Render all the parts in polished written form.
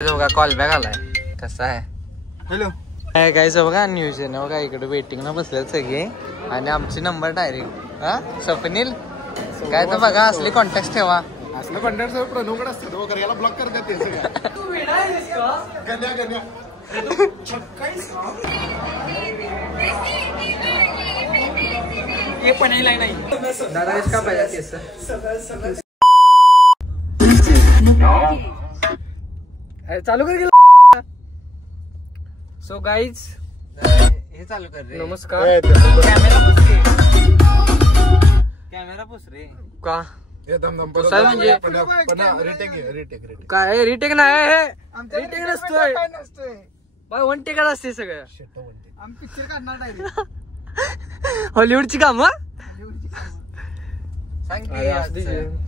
बघा call back आलाय कसा आहे. हॅलो काय बघा न्यूज आहे ना बघा इकडे वेटिंग न बसले सगळे आणि आमची नंबर डायरेक्ट हा स्वप्नील काय तर बघा असले कॉन्टॅक्ट ठेवा. असलं कॉन्टॅक्ट सगळं प्रणवकडे असतं तो याला ब्लॉक करतात ते सगळं. हे पण नाही दादा का पाहिजे चालू कर गेला. सो गाईज हे चालू कर रे. नमस्कार. कॅमेरा पुस रे का म्हणजे काय रिटेक नाही हे रिटेक नसतोय बाय वन टेक असते सगळं. हॉलिवूडची काम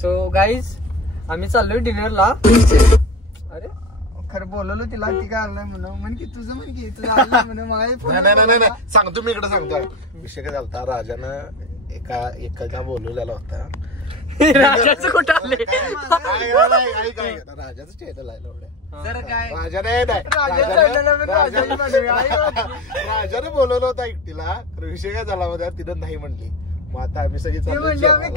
सो गाईज आम्ही चाललोय डिनरला. अरे खरं बोलवलं तिला ती काय आलं म्हणून म्हण की तुझं म्हण की तुझं आलं म्हणून नाही सांगतो मी इकडे सांगतो. विषय काय झालता राजानं एका बोलवलेला होता. राजाचं कुठं आले राजाचं चॅनल आहे राजाने बोलवलं होतं एकटीला. विषय काय झाला होता तिथं नाही म्हणली. मग आता आम्ही सगळी जेव्हा येत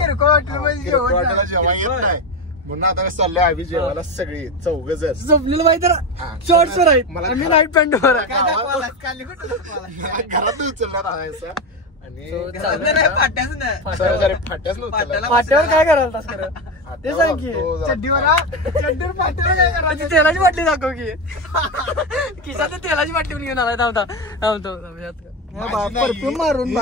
नाही म्हणून आता आम्ही चाललोय आम्ही जेवायला सगळी चौघ जण. स्वप्नील माहिती शॉर्ट्स वर आहेत मला मी नाईट पॅन्ट वर घरात उचलणार राहायचा आणि फाट्यावर काय करायला ते सांग की चड्डीवर तेलाची बाटली दाखव की खिशात तेलाची बाटली घेऊन आलाय. थांबतो परफ्यूम मारून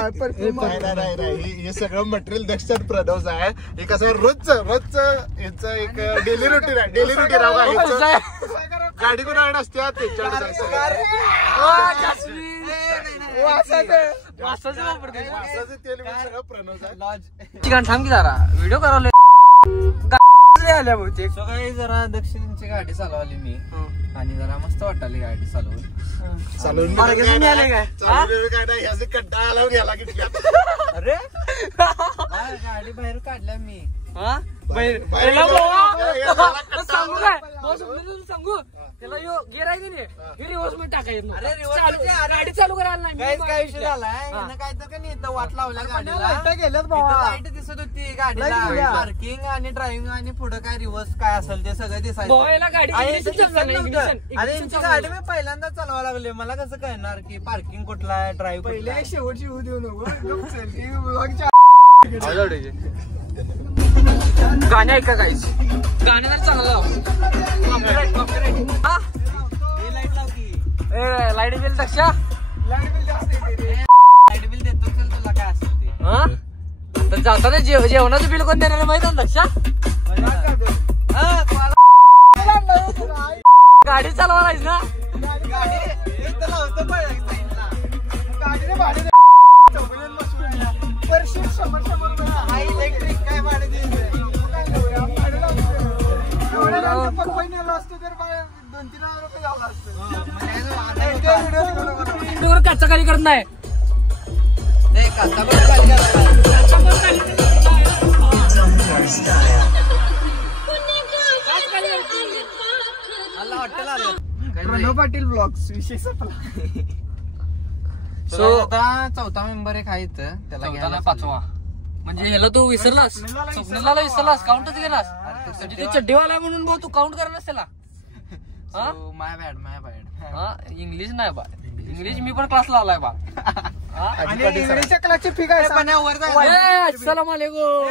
हे सगळं मटेरियल दक्षिण प्रदोष आहे. हे कसं रोजच याचं एक डेली रुटीन आहे. डेली रुटीन गाडी कोणाकडे असते थांब की जरा व्हिडिओ करावं आल्या बहुतेक. सकाळी जरा दक्षिणची गाडी चालवली मी आणि जरा मस्त वाटली गाडी चालवून कंटाळा गेला की अरे गाडी बाहेर काढल्या मी सांगू त्याला गेर आहे की नाही रिव्हर्स मध्ये टाकायचं. गाडी चालू करायला नाही काय विषय झालाय काय तर का नाही वाट लावल्या गाडीला लाईट दिसत होती गाडीला. पार्किंग आणि ड्रायव्हिंग आणि पुढे काय रिव्हर्स काय असेल ते सगळं दिसायचं. अरे गाडी मी पहिल्यांदा चालवा लागले मला कसं कळणार की पार्किंग कुठला आहे ड्राईव्ह पहिले शेवटची होऊ देऊ नको. गाणे ऐका जायच गाणे नाही चांगलं light bill Daksha light bill देतो तुला काय असेल ते तर जाताना जेवणाचं बिल कोण देणार माहित आहे दक्षा. गाडी चालवायच ना इलेक्ट्रिक काय भाडे काचा खाली करत नाही प्रणव पाटील ब्लॉग्स विषय संपला. सो आता चौथा मेंबर एक आहे त्याला घ्यायला पाचवा म्हणजे ह्याला तू विसरलास स्वप्नीला विसरलास काउंटच गेलास. चड्डीवाला म्हणून भाऊ तू काउंट करलास त्याला. माय बॅड इंग्लिश नाही बा इंग्लिश मी पण क्लासला आलाय बा. इंग्लिशच्या क्लासची फी काय अस्सलाम वालेकुम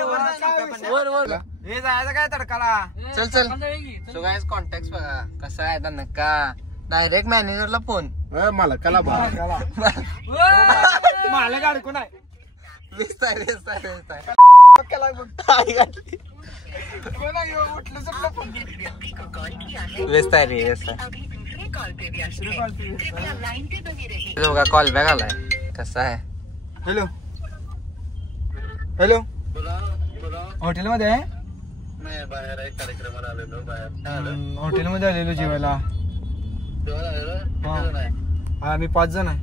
हे जायचं काय तडकाला. चल सो गाईज कॉन्टॅक्ट बघा कसा आहे नक्का डायरेक्ट मॅनेजरला फोन मला कला मला अडकून आहे बघा कॉल बॅक आलाय कसा आहे. हॅलो हॅलो हॉटेलमध्ये आहे हॉटेलमध्ये आलेलो जेवायला. आम्ही 5 जण आहे.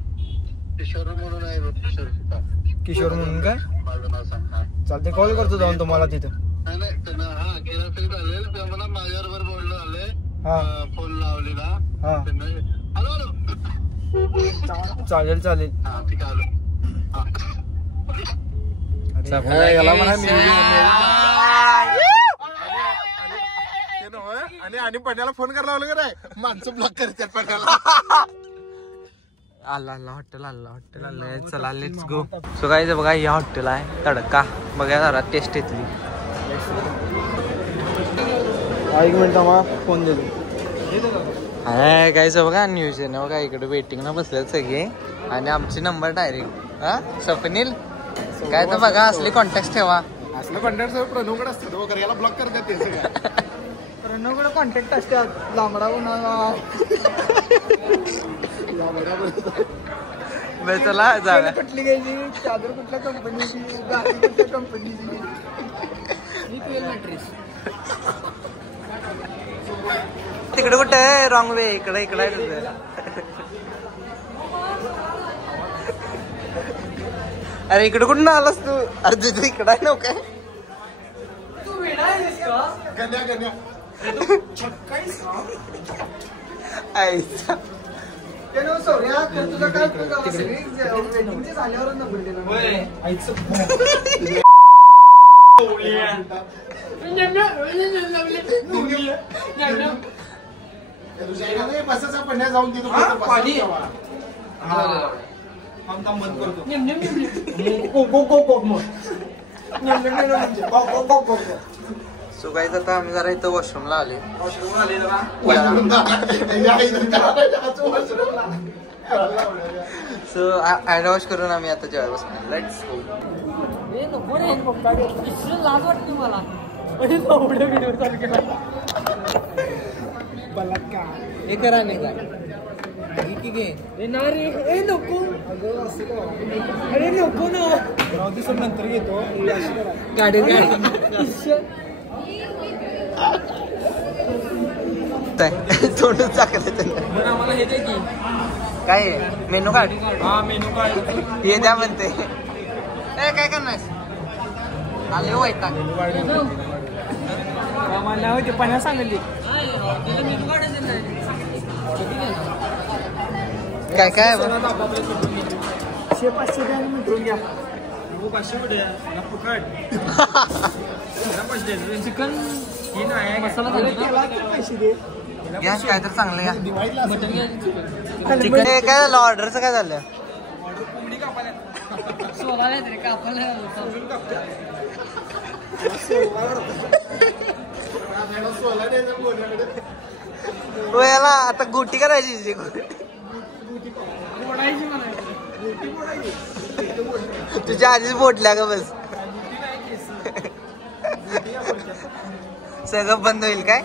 किशोर म्हणून काय चालते कॉल करतो जाऊन तुम्हाला तिथं. फोन लावलेला. Hello hello. चालेल चालेल. ठीक आहे. आणि पण्याला फोन करायला लावलं का नाही, माणसं ब्लॉक करतात पण्याला. आला हॉटेल आलं चला लेट्स गो. सो काय बघा या हॉटेल आहे तडका. बघा जरा टेस्ट येतली. एक मिनिट फोन देतो. हाय काय बघा न्यूज आहे ना बघा, इकडे वेटिंग ना बसलेत सगळे आणि आमची नंबर डायरेक्ट. स्वप्नील काय तर बघा असले कॉन्टॅक्ट ठेवा. असलं कॉन्टॅक्ट प्रणवकडे असतात, याला ब्लॉक करतात ते सगळं. प्रणवकडे कॉन्टॅक्ट असतात. लांबडा उन्हाळा चला जाऊया. कुठली घ्यायची चादर, कुठल्या कंपनीची, गाडी कुठल्या कंपनीची. तिकडे कुठे आहे रॉंग वे. इकडे आहे तुझं. अरे इकडे कुठं आलास तू. अरे तुझं इकडं आहे ना काय. आईचा जाऊन तिथं सो गाईज आता आम्ही जरा इथं वॉशरूमला आले. सो हँड वॉश करून आम्ही आता जेवायला बसणार. Let's go. लाज वाटते मला. व्हिडिओ चालू केला हे करा नाही काय नको. अरे नको ना नंतर घेतो गाडी. तोंडच टाकलं आम्हाला हे की काय मेनू कार्ड. हे द्या म्हणते. काय करणार आले वैताग. होते पाण्या सांगली काय काय 500 द्या म्हणून घ्या. चिकन मसाला पैसे दे घ्या. काय तर चांगलं घ्या. चिकन काय झालं ऑर्डरचं काय झालं. याला आता गोटी करायची. तुझ्या आधीच बोटल्या का बस. सगळं बंद होईल काय.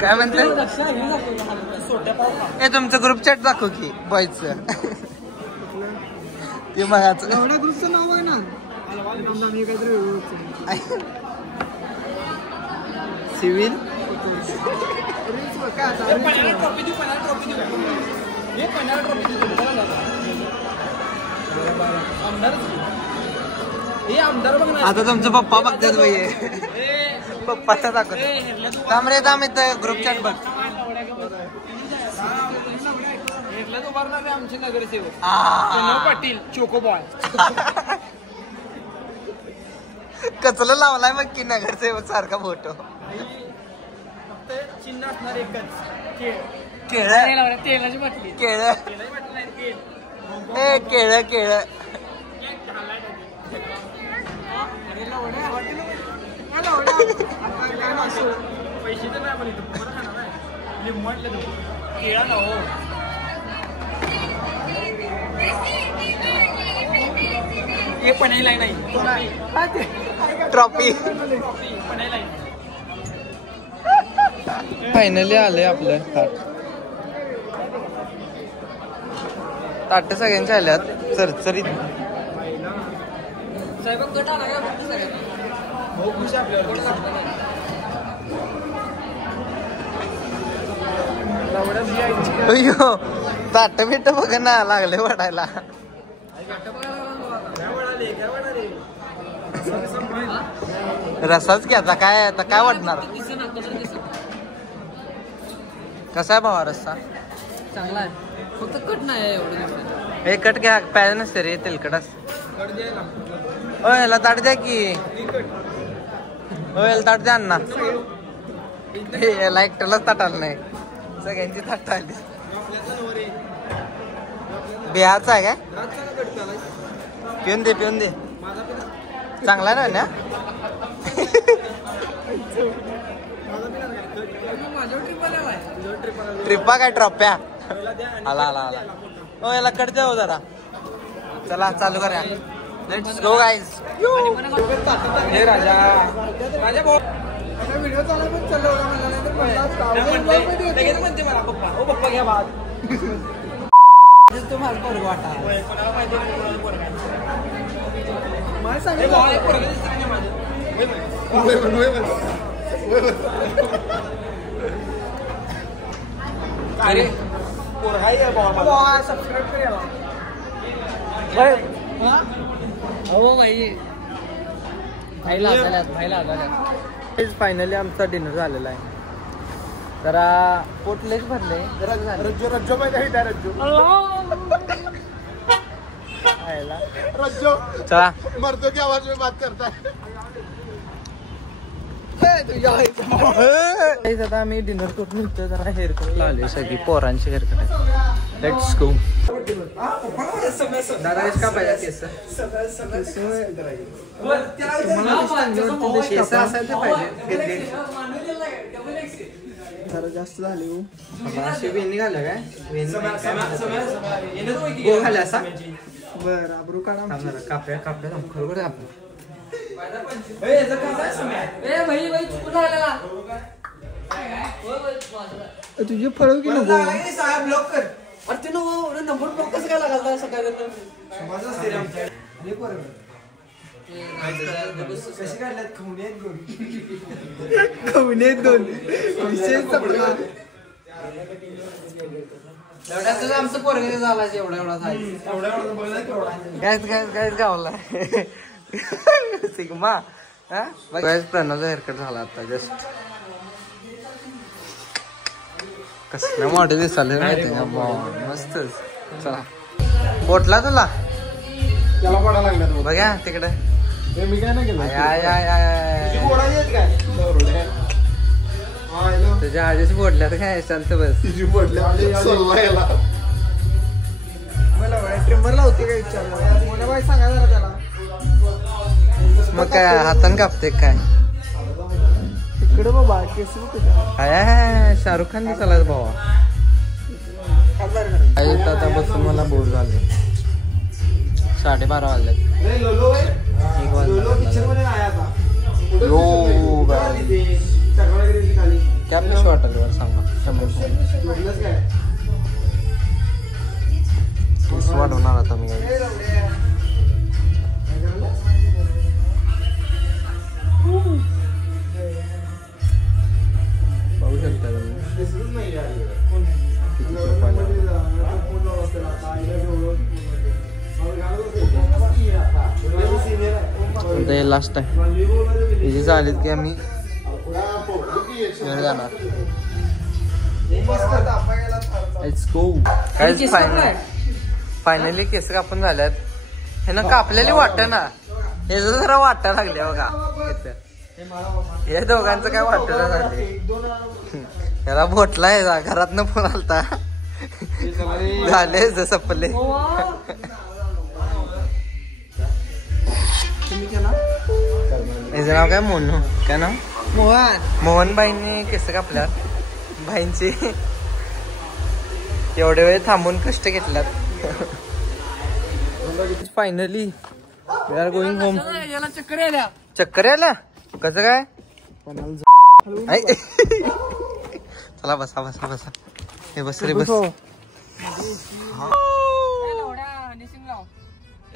काय म्हणते हे तुमचं ग्रुप चॅट दाखव की बॉयचं. ते मगाच ग्रुपचं नाव आहे ना सिव्हिल. आता तुमचं पप्पा बघतात भाई. पप्पाचा दाखवत थांब रे थांब इथं ग्रुप चॅट बघ. आमचे नगरसेवक पाटील चोकोबॉय. कचला लावलाय मग की नगरसेवक सारखा फोटो. चिन्ह असणार एकच केळ. तेलाची बाटली केळ. केळ केळ. पैसे तर नाही म्हटलं केळा ना हो. हे पणायला नाही ट्रॉफी. फायनली आले आपलं ताट. ताट सगळ्यांच्या आल्यात चरचरीत. अय्यो ताट बिट बघ ना लागले वाढायला. रसाच की आता काय वाटणार. कसा आहे भावा रस्सा? चांगला आहे, फक्त कट नाही आहे एवढं. हे कट घ्या, प्याज नसते रे तेलकट असते. याला ताट द्या की, याला ताट द्या ना. याला एकट्यालाच ताट आलं नाही, सगळ्यांची ताट आली. बिहारचा आहे काय? पिऊन दे चांगला ना ना. ट्रिपा काय ट्रॉप्या आला. याला कट द्या जरा. चला चालू करा. Let's go guys. हे राजा व्हिडिओ चालू पण चालू होता म्हणते मला पप्पा घ्या बात. तुम्हाला पोरग वाटा मला सांगितलं अरे सबस्क्राईब करा. हो भाई, फायनली आमचा डिनर झालेला आहे. जरा पोट लयच भरले. रज्जो चला मरतो की आवाज में बात करता है. आता आम्ही डिनर करून निघतो. जरा हेअरकट लावले, सगळी पोरांची हेअरकट आहे. Let's go. दादा का पाहिजे केस? केस असायला पाहिजे. जरा जास्त झाले हो. अशी वेणी घाल काय? गो घाले असा. बरं आब्रू काढा. काप्या खरोखर आपण तुझे फळव की नको ब्लॉक कर. अरे ते नंबर ब्लॉक कसं काय लागला सकाळी? कशी काढल्यात खवणे दोन विशेष चपला. एवढ्यातच आमचं पोरग झाला. एवढा काय गावला सिग्मा. प्रणवचा हेअरकट झाला आता जस्ट. कसलं मॉडेल दिसायला माहिती का? मस्तच. चला बोटला तुला त्याला पडा लागला बघा तिकडे. मी काय नाही केलं. तुझ्या आजीच बोटल्यात काय? शांत बस. ट्रिमर लावते काय विचारलं सांगा जरा त्याला. मग काय हातानं कापते काय? इकडे बाबा केस शाहरुख खान दिसायला भावा. आता बसून मला बोर झाले. 12:30 वाजले. 1 वाजता कॅब कसं वाटत बरं सांगा. 100 वाढवणार आता मी. पाहू शकता तुम्ही. लास्ट आहे हिची झालीत की आम्ही जाणार. फायनली केस कापून झाल्यात. हे ना कापलेली वाटत ना. हे जरा वाटा लागले बघा. हे दोघांचं काय वाटत ना झाले. याला बोटलाय घरातनं फोन आलता. झाले सपले. याचं नाव काय? मोनू. काय नाव? मोहन बाईंनी केस कापल्यात. बाईंची एवढे वेळ थांबून कष्ट घेतल्यात. Finally we are going home. चक्कर आल्या कसं काय? चला बसा. हे बस रे बस.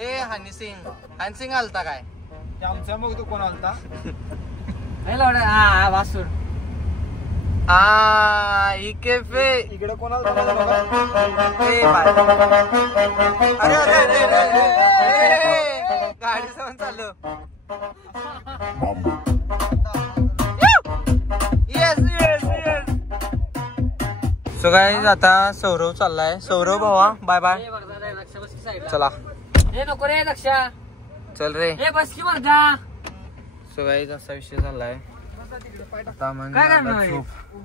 ए हनी सिंग आलता काय? आमचा मग तू कोण आलता? वासूर इकेफे इकडे कोणाला. अरे गाडी समोर चालू. सो गाईज आता सौरव चाललाय. सौरव भावा बाय बाय. चला नको रे दक्षा, चल रे. बस की मर्दा. सो गाईज असा विषय झालाय. आता मग काय करणार?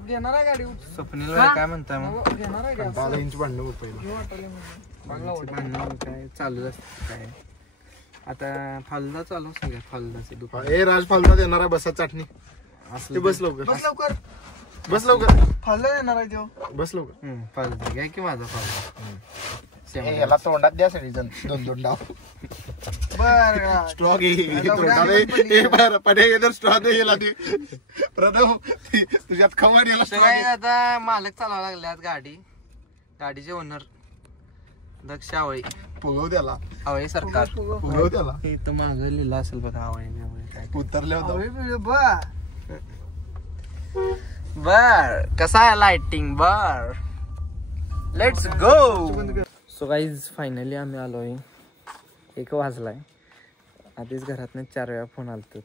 घेणार आहे गाडी. स्वप्नील भाई काय म्हणताय मग? घेणार आहे 10 इंच भांडण काय चालू असत काय. आता फालुदा चालू सगळ्या फालुदाचे दुकान. ए राज फालुदा देणार आहे. बसा चटणी असली. बस लवकर बस लवकर. फालुदा देणार आहे तो. बस लवकर. फालुदा घ्या की माझा फालुदा. याला तोंडात द्या सगळीजण 2-2 डाव. बर स्ट्रॉ प्रथम तुझ्यात खबर याला. आता मालक चालवा लागल्यात गाडी. गाडीचे ओनर दक्ष आवळे. पुगव त्याला. आवळे सरकार. पुगव त्याला. इथं माग लिहिलं असेल बघा आवळे काय उतरले होते. बर कसा आहे लाइटिंग. बर let's go. So guys finally आम्ही आलोय. 1 वाजलाय. आधीच घरातनं 4 वेळा फोन आलतात.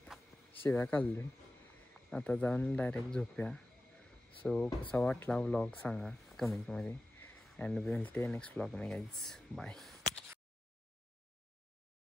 शिव्या काढले. आता जाऊन डायरेक्ट झोप्या. सो कसा वाटला व्लॉग सांगा कमेंटमध्ये. अँड विल टे नेक्स्ट व्लॉग मे गाईज. बाय.